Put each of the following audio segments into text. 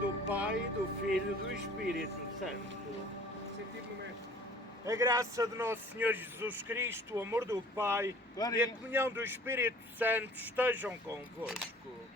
do Pai, do Filho e do Espírito Santo. Sentido mestre. A graça de nosso Senhor Jesus Cristo, o amor do Pai e a comunhão do Espírito Santo estejam convosco.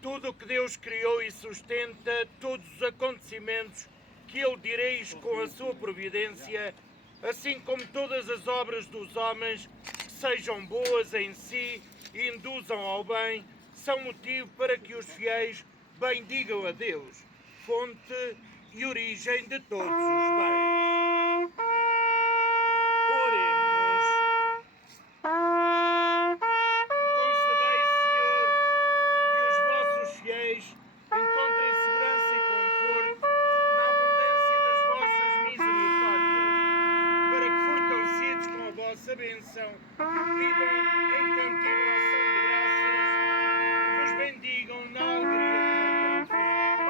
Tudo o que Deus criou e sustenta, todos os acontecimentos que Ele dirige com a sua providência, assim como todas as obras dos homens que sejam boas em si e induzam ao bem, são motivo para que os fiéis bendigam a Deus, fonte e origem de todos os bens. Oremos. Concedei, Senhor, que os vossos fiéis encontrem segurança e conforto na abundância das vossas misericórdias, para que, fortalecidos com a vossa bênção, vivam em contínua ação de graças, que vos bendigam na alegria que não tem fim.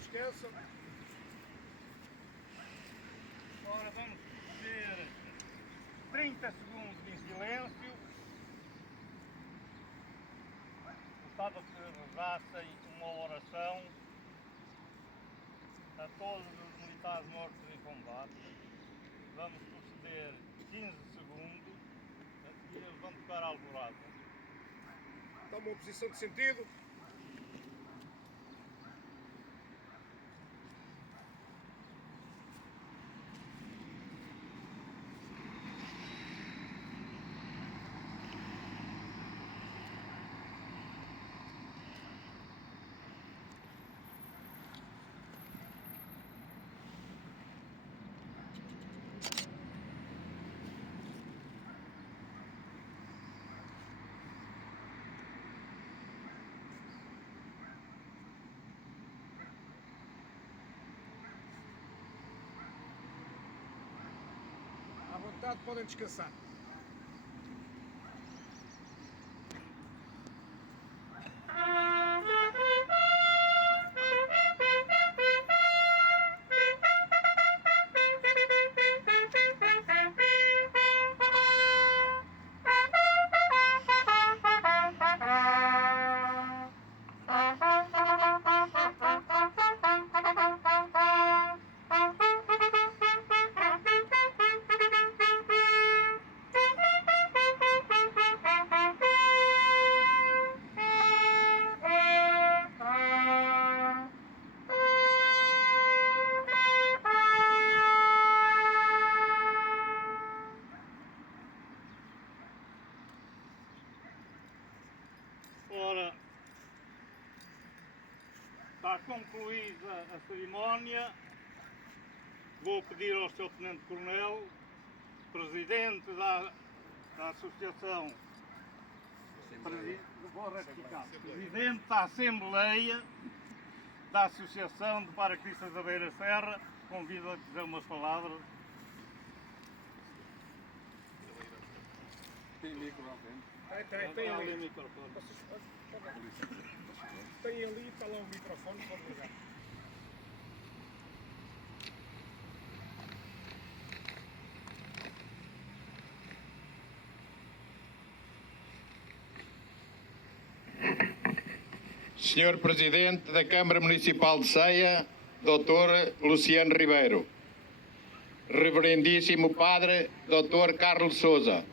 Esqueçam. Agora vamos ter 30 segundos em silêncio. Gostava que rezassem uma oração a todos os militares mortos em combate. Vamos proceder 15 segundos. A seguir eles vão tocar a alvorada. Toma uma posição de sentido. À vontade, podem descansar. Está concluída a cerimónia. Vou pedir ao Sr. Tenente Coronel, Presidente da Associação, Presidente da Assembleia da Associação de Paraquedistas da Beira Serra, convido a dizer umas palavras. Tem micro à frente. Tem Ali o ali. microfone. Tem ali, está lá o microfone, pode ligar. Senhor Presidente da Câmara Municipal de Ceia, Dr. Luciano Ribeiro. Reverendíssimo Padre Dr. Carlos Sousa.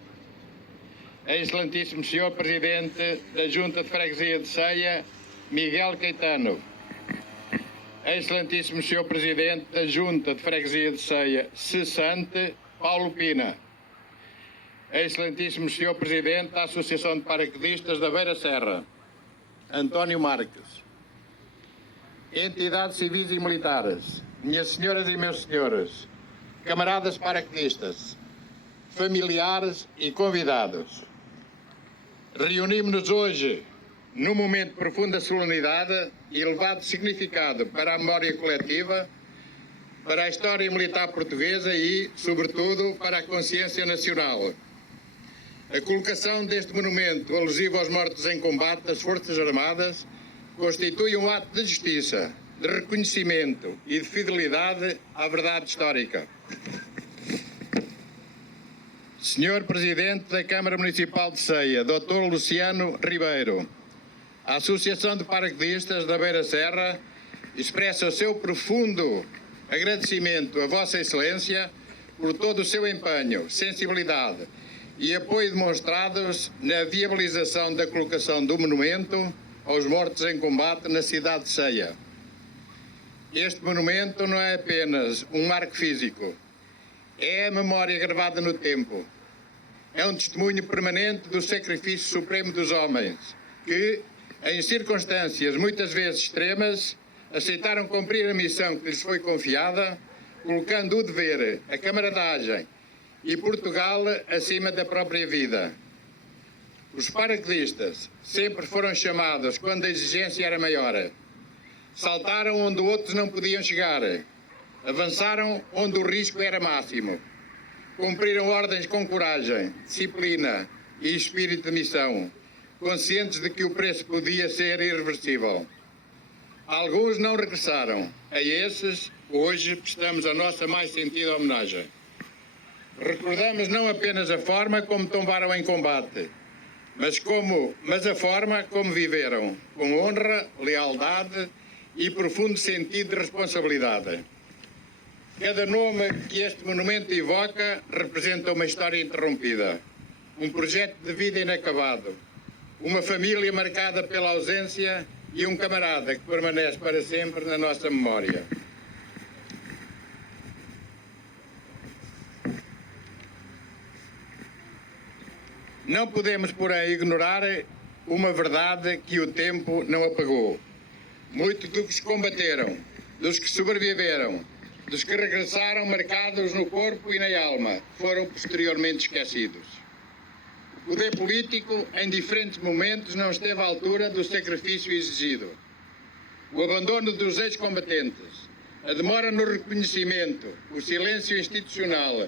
Excelentíssimo Senhor Presidente da Junta de Freguesia de Ceia, Miguel Caetano. Excelentíssimo Senhor Presidente da Junta de Freguesia de Ceia, cessante, Paulo Pina. Excelentíssimo Senhor Presidente da Associação de Paraquedistas da Beira Serra, António Marques. Entidades civis e militares, minhas senhoras e meus senhores, camaradas paraquedistas, familiares e convidados. Reunimos-nos hoje num momento de profunda solenidade e elevado significado para a memória coletiva, para a história militar portuguesa e, sobretudo, para a consciência nacional. A colocação deste monumento alusivo aos mortos em combate das Forças Armadas constitui um ato de justiça, de reconhecimento e de fidelidade à verdade histórica. Senhor Presidente da Câmara Municipal de Ceia, Dr. Luciano Ribeiro, a Associação de Paraquedistas da Beira Serra expressa o seu profundo agradecimento a Vossa Excelência por todo o seu empenho, sensibilidade e apoio demonstrados na viabilização da colocação do monumento aos mortos em combate na cidade de Ceia. Este monumento não é apenas um marco físico, é a memória gravada no tempo. É um testemunho permanente do sacrifício supremo dos homens, que, em circunstâncias muitas vezes extremas, aceitaram cumprir a missão que lhes foi confiada, colocando o dever, a camaradagem e Portugal acima da própria vida. Os paraquedistas sempre foram chamados quando a exigência era maior. Saltaram onde outros não podiam chegar. Avançaram onde o risco era máximo. Cumpriram ordens com coragem, disciplina e espírito de missão, conscientes de que o preço podia ser irreversível. Alguns não regressaram. A esses, hoje, prestamos a nossa mais sentida homenagem. Recordamos não apenas a forma como tombaram em combate, mas a forma como viveram, com honra, lealdade e profundo sentido de responsabilidade. Cada nome que este monumento evoca representa uma história interrompida, um projeto de vida inacabado, uma família marcada pela ausência e um camarada que permanece para sempre na nossa memória. Não podemos, porém, ignorar uma verdade que o tempo não apagou. Muitos dos que combateram, dos que sobreviveram, dos que regressaram marcados no corpo e na alma, foram posteriormente esquecidos. O poder político, em diferentes momentos, não esteve à altura do sacrifício exigido. O abandono dos ex-combatentes, a demora no reconhecimento, o silêncio institucional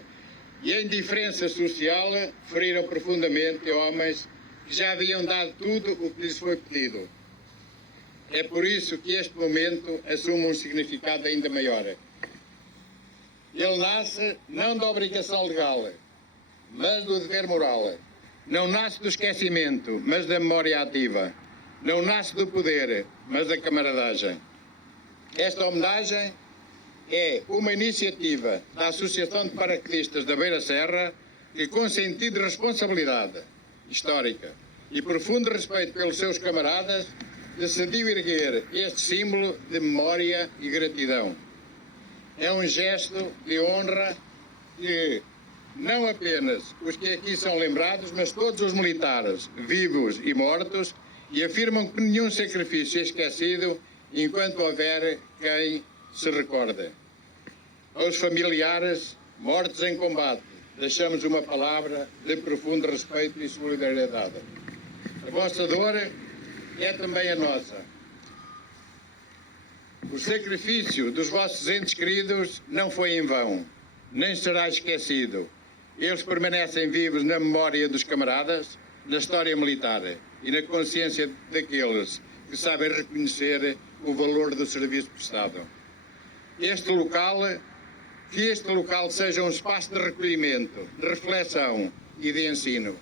e a indiferença social feriram profundamente homens que já haviam dado tudo o que lhes foi pedido. É por isso que este momento assume um significado ainda maior. Ele nasce não da obrigação legal, mas do dever moral. Não nasce do esquecimento, mas da memória ativa. Não nasce do poder, mas da camaradagem. Esta homenagem é uma iniciativa da Associação de Paraquedistas da Beira Serra que, com sentido de responsabilidade histórica e profundo respeito pelos seus camaradas, decidiu erguer este símbolo de memória e gratidão. É um gesto de honra que não apenas os que aqui são lembrados, mas todos os militares, vivos e mortos, e afirmam que nenhum sacrifício é esquecido enquanto houver quem se recorde. Aos familiares mortos em combate, deixamos uma palavra de profundo respeito e solidariedade. A vossa dor é também a nossa. O sacrifício dos vossos entes queridos não foi em vão, nem será esquecido. Eles permanecem vivos na memória dos camaradas, na história militar e na consciência daqueles que sabem reconhecer o valor do serviço prestado. Que este local seja um espaço de recolhimento, de reflexão e de ensino.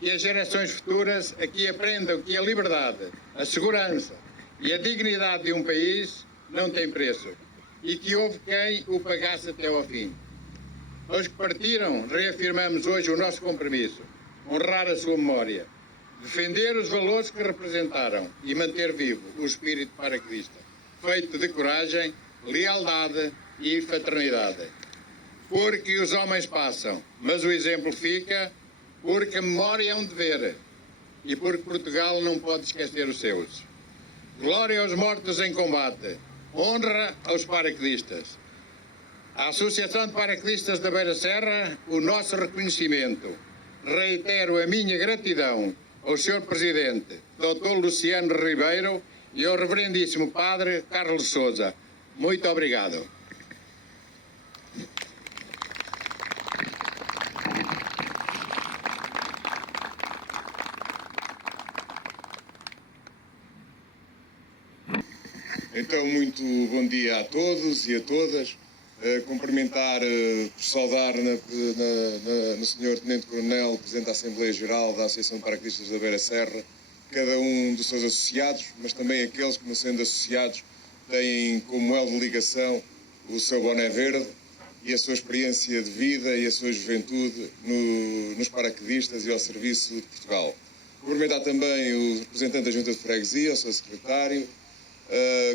Que as gerações futuras aqui aprendam que a liberdade, a segurança e a dignidade de um país não têm preço e que houve quem o pagasse até ao fim. Aos que partiram, reafirmamos hoje o nosso compromisso, honrar a sua memória, defender os valores que representaram e manter vivo o espírito paraquedista, feito de coragem, lealdade e fraternidade. Porque os homens passam, mas o exemplo fica, porque a memória é um dever e porque Portugal não pode esquecer os seus. Glória aos mortos em combate, honra aos paraquedistas. À Associação de Paraquedistas da Beira Serra, o nosso reconhecimento. Reitero a minha gratidão ao Sr. Presidente, Dr. Luciano Ribeiro, e ao Reverendíssimo Padre Carlos Sousa. Muito obrigado. Então, muito bom dia a todos e a todas. Cumprimentar, saudar no Sr. Tenente-Coronel, Presidente da Assembleia Geral da Associação de Paraquedistas da Beira Serra, cada um dos seus associados, mas também aqueles que, não sendo associados, têm como elo de ligação o seu boné verde e a sua experiência de vida e a sua juventude nos paraquedistas e ao serviço de Portugal. Cumprimentar também o representante da Junta de Freguesia, o seu secretário,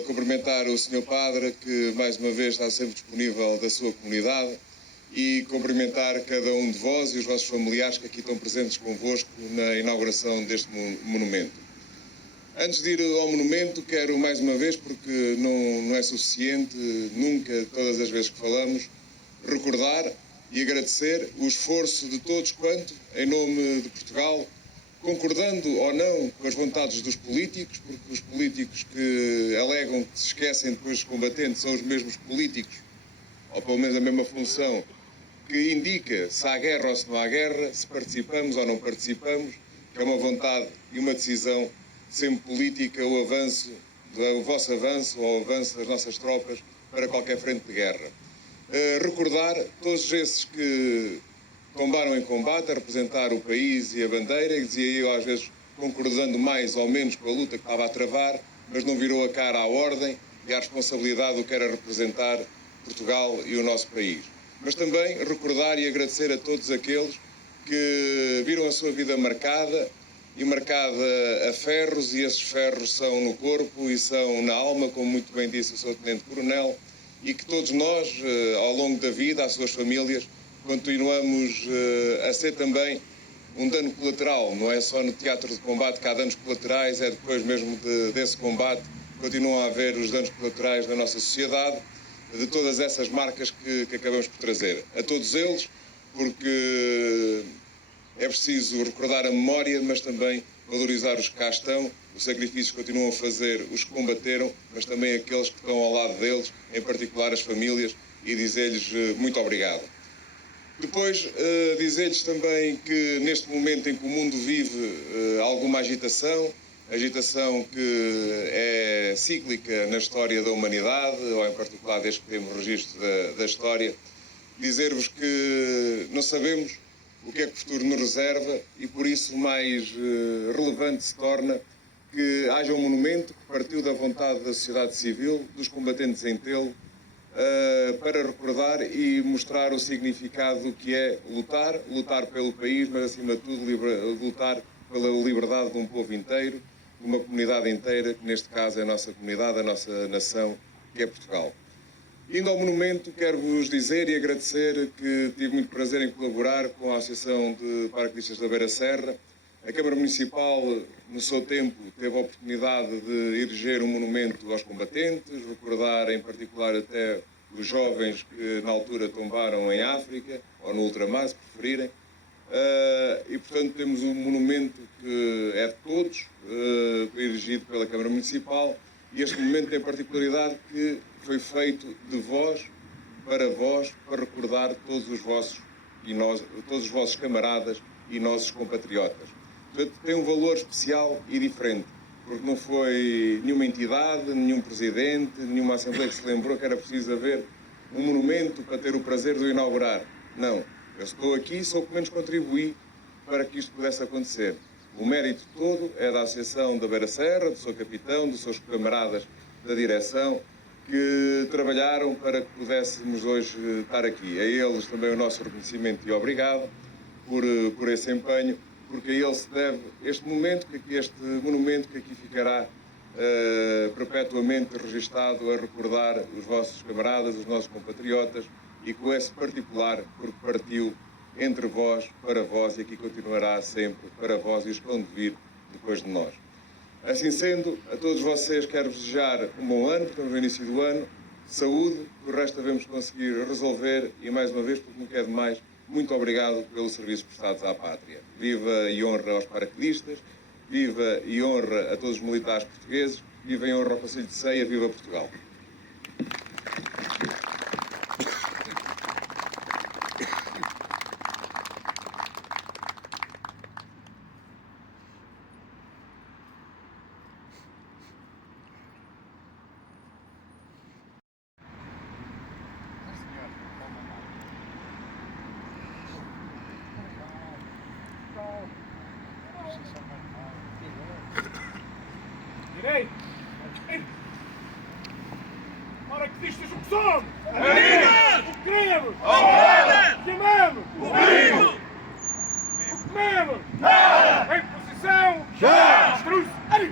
cumprimentar o Sr. Padre, que mais uma vez está sempre disponível da sua comunidade, e cumprimentar cada um de vós e os vossos familiares que aqui estão presentes convosco na inauguração deste monumento. Antes de ir ao monumento, quero mais uma vez, porque não é suficiente nunca, todas as vezes que falamos, recordar e agradecer o esforço de todos quanto, em nome de Portugal, concordando ou não com as vontades dos políticos, porque os políticos que alegam que se esquecem depois dos combatentes são os mesmos políticos, ou pelo menos a mesma função, que indica se há guerra ou se não há guerra, se participamos ou não participamos, que é uma vontade e uma decisão sempre política, o vosso avanço ou o avanço das nossas tropas para qualquer frente de guerra. Recordar todos esses que tombaram em combate a representar o país e a bandeira, e dizia eu às vezes concordando mais ou menos com a luta que estava a travar, mas não virou a cara à ordem e à responsabilidade do que era representar Portugal e o nosso país. Mas também recordar e agradecer a todos aqueles que viram a sua vida marcada a ferros, e esses ferros são no corpo e são na alma, como muito bem disse o Sr. Tenente-Coronel, e que todos nós, ao longo da vida, as suas famílias, continuamos a ser também um dano colateral. Não é só no teatro de combate que há danos colaterais, é depois mesmo desse combate continuam a haver os danos colaterais na nossa sociedade, de todas essas marcas que acabamos por trazer. A todos eles, porque é preciso recordar a memória, mas também valorizar os que cá estão, os sacrifícios que continuam a fazer os que combateram, mas também aqueles que estão ao lado deles, em particular as famílias, e dizer-lhes muito obrigado. Depois, dizer-lhes também que neste momento em que o mundo vive alguma agitação que é cíclica na história da humanidade, ou em particular desde que temos registro da história, dizer-vos que não sabemos o que é que o futuro nos reserva e por isso mais relevante se torna que haja um monumento que partiu da vontade da sociedade civil, dos combatentes em telo, para recordar e mostrar o significado do que é lutar pelo país, mas acima de tudo lutar pela liberdade de um povo inteiro, de uma comunidade inteira, que neste caso é a nossa comunidade, a nossa nação, que é Portugal. Indo ao monumento, quero-vos dizer e agradecer que tive muito prazer em colaborar com a Associação de Paraquedistas da Beira Serra A Câmara Municipal, no seu tempo, teve a oportunidade de eriger um monumento aos combatentes, recordar em particular até os jovens que na altura tombaram em África, ou no ultramar, se preferirem. E, portanto, temos um monumento que é de todos, erigido pela Câmara Municipal, e este monumento tem a particularidade que foi feito de vós, para recordar todos os vossos camaradas e nossos compatriotas. Portanto, tem um valor especial e diferente, porque não foi nenhuma entidade, nenhum presidente, nenhuma Assembleia que se lembrou que era preciso haver um monumento para ter o prazer de o inaugurar. Não, eu estou aqui e sou o que menos contribuí para que isto pudesse acontecer. O mérito todo é da Associação da Beira Serra, do seu capitão, dos seus camaradas da direção, que trabalharam para que pudéssemos hoje estar aqui. A eles também o nosso reconhecimento e obrigado por esse empenho, porque a eles se deve este monumento que aqui ficará perpetuamente registado a recordar os vossos camaradas, os nossos compatriotas, e com esse particular, porque partiu entre vós, para vós, e aqui continuará sempre para vós e os que vão vir depois de nós. Assim sendo, a todos vocês quero desejar um bom ano, porque estamos no início do ano, saúde, o resto devemos conseguir resolver, e mais uma vez, porque não quer demais, muito obrigado pelos serviços prestados à pátria. Viva e honra aos paraquedistas, viva e honra a todos os militares portugueses, viva e honra ao Conselho de Ceia, viva Portugal. Direito! Para que vistas o que somos! O que queremos! O que amamos! O que comemos! Em posição! Destruz! Ari!